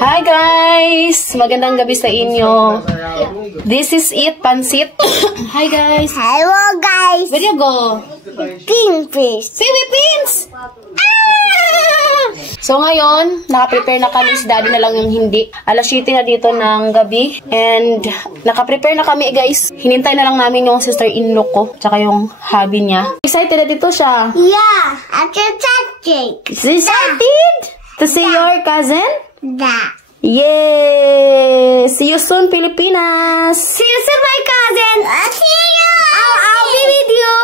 Hi guys! Magandang gabi sa inyo. This is it, pansit. Hi guys! Hello guys! Where you go? Philippines! Philippines! So ngayon, nakaprepare na kami. Si daddy na lang yung hindi. Alas 7 na dito ng gabi. And nakaprepare na kami guys. Hinintay na lang namin yung sister-in-law ko. Tsaka yung hubby niya. Excited na dito siya. Yeah! After touching! Excited to see your cousin? Da! Yay! See you soon, Pilipinas! See you soon, my cousin! See you! I'll be with you!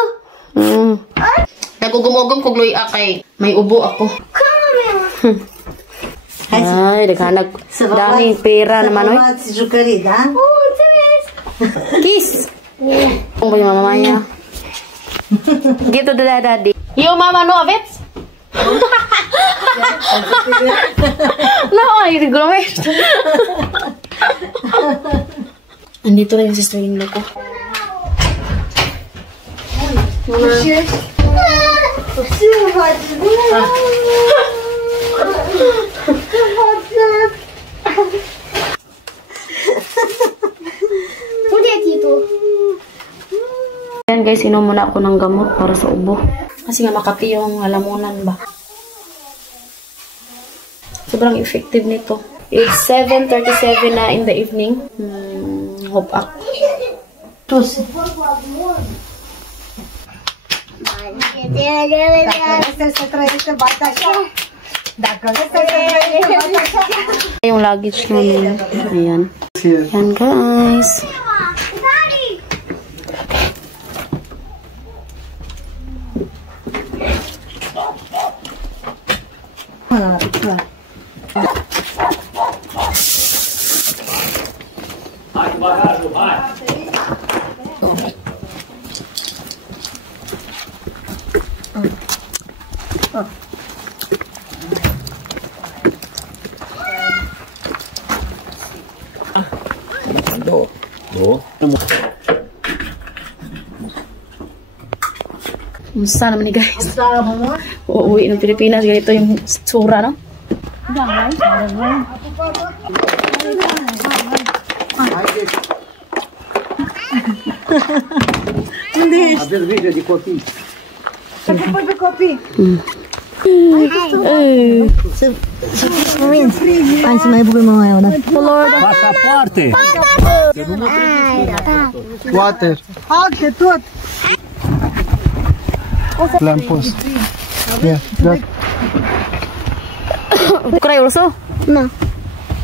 Nagugumugom kog luy akay. May ubo ako. Ay, naghanag. Daming pera naman, oy. Kiss! Kung ba yung mama niya? Gitu da daddy. Yung mama no, Avets? No, ay, gromit. Andito na yung sister-in-law ko. Ayan guys, inom muna ako ng gamot para sa ubo. Kasi nga makati yung halamunan ba. Sobrang effective nito. It's 7:37 na in the evening. Hope up. Tus. Yung luggage namin. Ayan. Ayan guys. Musta naman ni guys? Uuwi ng Pilipinas. Ganito yung tsura, no? Hindi. Abbiamo video di coffee. Perché poi per coffee? Anzi, ma è proprio mamma. Passaporte. Water. Anche tot. Lamppost. Yeah, that. Kurai also? No.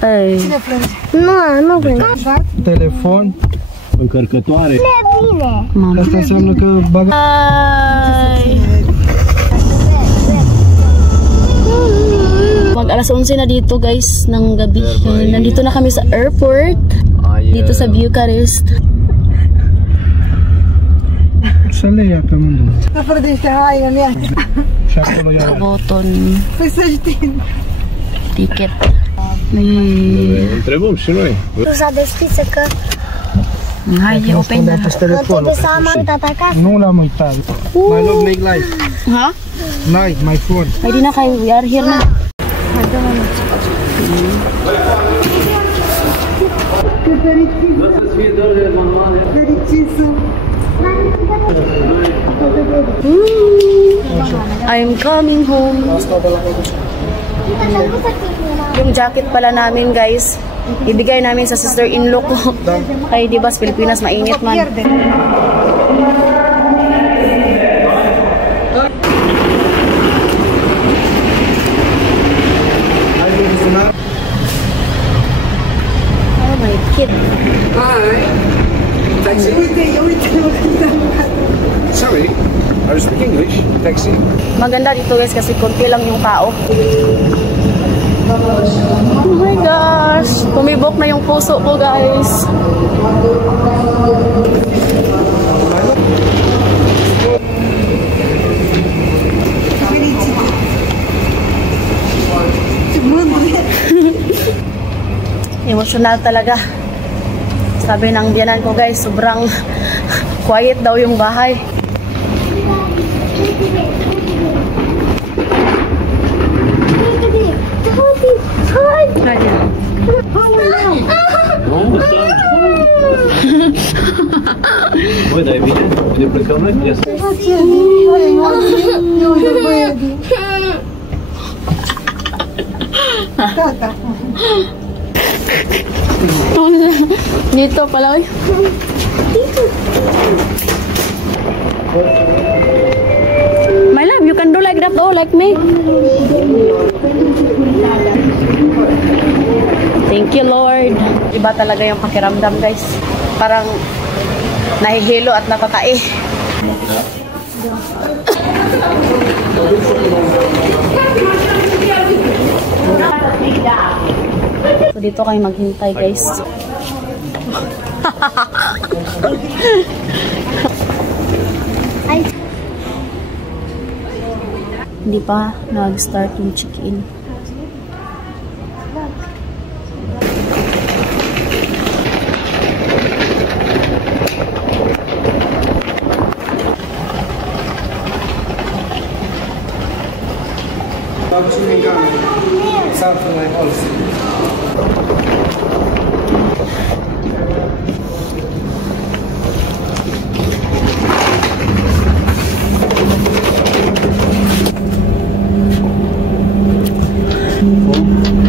Ay. No, nu vrem. Telefon. Încărcătoare. Bine. Asta înseamnă că bagă. Ay. Mag alas 11 na dito guys ng gabi. Nandito na kami sa airport. Dito sa Bucharest. Să le ia pe mână. Fără de niște haine în ea. Și acolo ia. Boton. Păi să știi. Ticket. Întrebăm și noi. Nu s-a deschis că Hai, open na. trebuie să am uitat acasă. Nu l-am uitat. My love, make light. Ha? Light, my phone. Ay, di na kayo. We are here na. I'm coming home. Yung jacket pala namin guys, ibigay namin sa sister-in-law ko. Ay, di ba sa Pilipinas mainit man. Oh my kid. Hi. Taxi. Sorry, I speak English. Taxi. Maganda dito guys kasi konti lang yung tao. Oh my gosh! Tumibok na yung puso ko guys. Emotional talaga. Sabi ng biyanan ko guys, sobrang quiet daw yung bahay. Ой, дай меня. Где приколнуть? Yes. Tata. Dito pala. Oy. My love, you can do like that, oh, like me. Thank you, Lord. Iba talaga yung pakiramdam, guys. Parang nahihilo at natatae. So, dito kayo maghintay, guys. Hindi pa nag-start yung check-in. Something like also.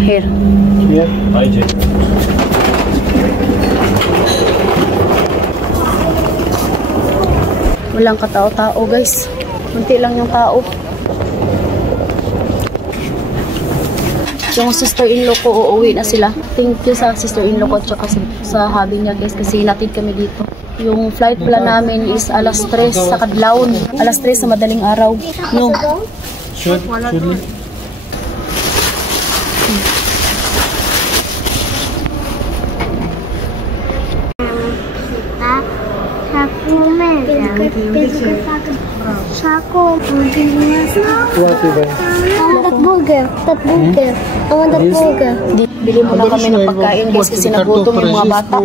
Here. Yeah. Hi, Jay. Walang katao-tao, guys. Kunti lang yung tao. Yung sister-in-law ko, uuwi na sila. Thank you sa sister-in-law ko at sa hubby niya, guys, kasi hinatid kami dito. Yung flight plan namin is alas 3 sa Kadlawon. Alas 3 sa madaling araw. No. Should we? Burger. That burger. I want that burger. Bili muna kami ng pagkain, guys, kasi nagutom yung mga bata.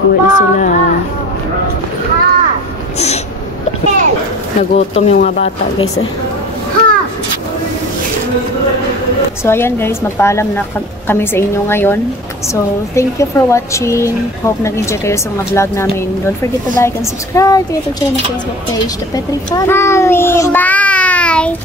Uwi na sila. Nagutom yung mga bata, guys, eh. So, ayan, guys, magpaalam na kami sa inyo ngayon. So, thank you for watching. Hope nag-enjoy kayo sa mga vlog namin. Don't forget to like and subscribe to YouTube channel and Facebook page, The Petri Family. Bye.